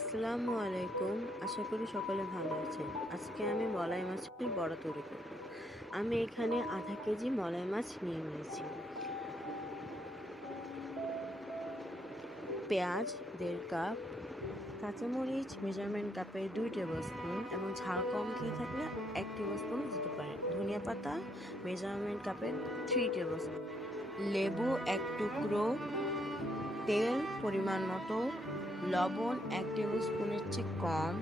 আসসালামু আলাইকুম। আশা করি সকলে ভালো আছেন। আজকে আমি মলাই মাছের বড়া তৈরি করব। আমি এখানে আধা কেজি মলাই মাছ নিয়ে নিয়েছি। পেঁয়াজ 1.5 কাপ, কাঁচামরিচ মেজারমেন্ট কাপে 2 টেবিল স্পুন এবং ঝাল কম খেয়ে থাকলে 1 টেবিল স্পুন দিতে পারেন। ধনিয়া পাতা মেজারমেন্ট কাপে 3 টেবিল স্পুন, লেবু 1 টুকরো, তেল পরিমাণ মতো, লবণ 1 টেবিল স্পুনের চেয়ে কম,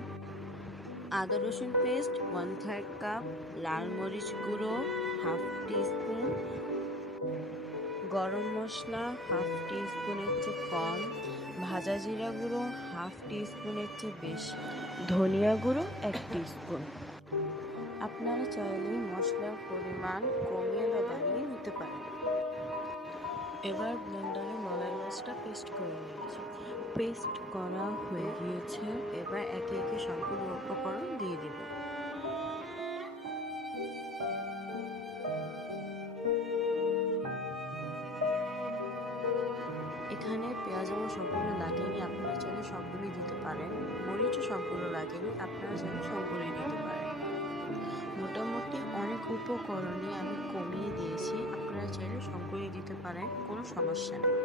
আদা রসুন পেস্ট 1/3 কাপ, লাল মরিচ গুঁড়ো 1/2 টিস্পুন, গরম মশলা 1/2 টিস্পুনের চেয়ে কম, ভাজা জিরা গুঁড়ো 1/2 টিস্পুনের চেয়ে বেশি, ধনিয়া গুঁড়ো 1 টিস্পুন। আপনারা চাইলে মশলার পরিমাণ কমিয়ে বা বাড়িয়ে নিতে পারেন। এবার ব্লেন্ডারে মলাই মাছটা পেস্ট করে নিয়েছি। পেস্ট করা হয়ে গিয়েছে। এবার একে একে সবগুলো উপকরণ দিয়ে দিব। এখানে পেঁয়াজ আমার সবগুলো লাগেনি, আপনারা চাইলে সবগুলোই দিতে পারেন। মরিচও সবগুলো লাগেনি, আপনারা চাইলে সবগুলোই দিতে পারেন। মোটামুটি অনেক উপকরণই আমি কমিয়ে দিয়েছি, আপনারা চাইলে সবগুলোই দিতে পারেন, কোনো সমস্যা নেই।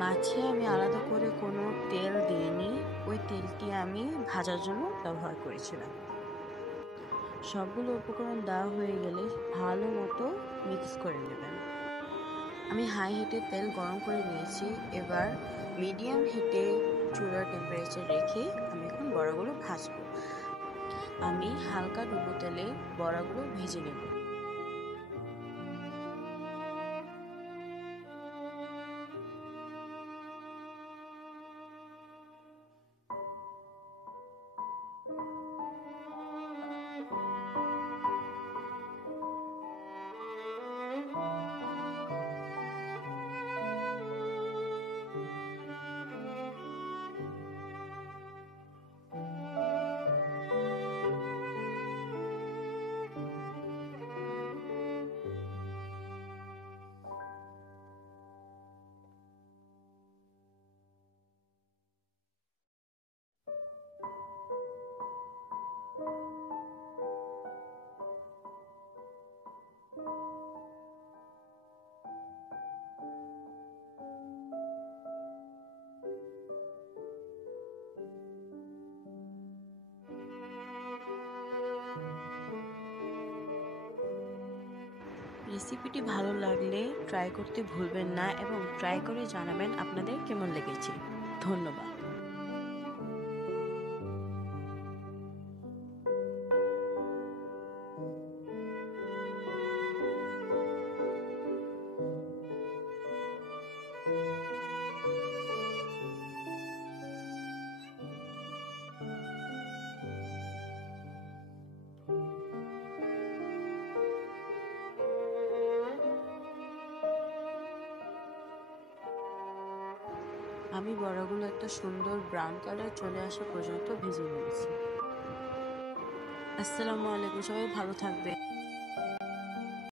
মাছে আমি আলাদা করে কোনো তেল দিইনি, ওই তেলটি আমি ভাজার জন্য ব্যবহার করেছিলাম। সবগুলো উপকরণ দেওয়া হয়ে গেলে ভালো মতো মিক্স করে নেবেন। আমি হাই হিটে তেল গরম করে নিয়েছি। এবার মিডিয়াম হিটে চুলার টেম্পারেচার রেখে আমি এখন বড়াগুলো ভাজবো। আমি হালকা ডুবো তেলে বড়াগুলো ভেজে নেব। রেসিপিটি ভালো লাগলে ট্রাই করতে ভুলবেন না এবং ট্রাই করে জানাবেন আপনাদের কেমন লেগেছে। ধন্যবাদ। আমি বড়াগুলো একটা সুন্দর ব্রাউন কালার চলে আসা পর্যন্ত ভেজে নিয়েছি। আসসালামু আলাইকুম, সবাই ভালো থাকবেন।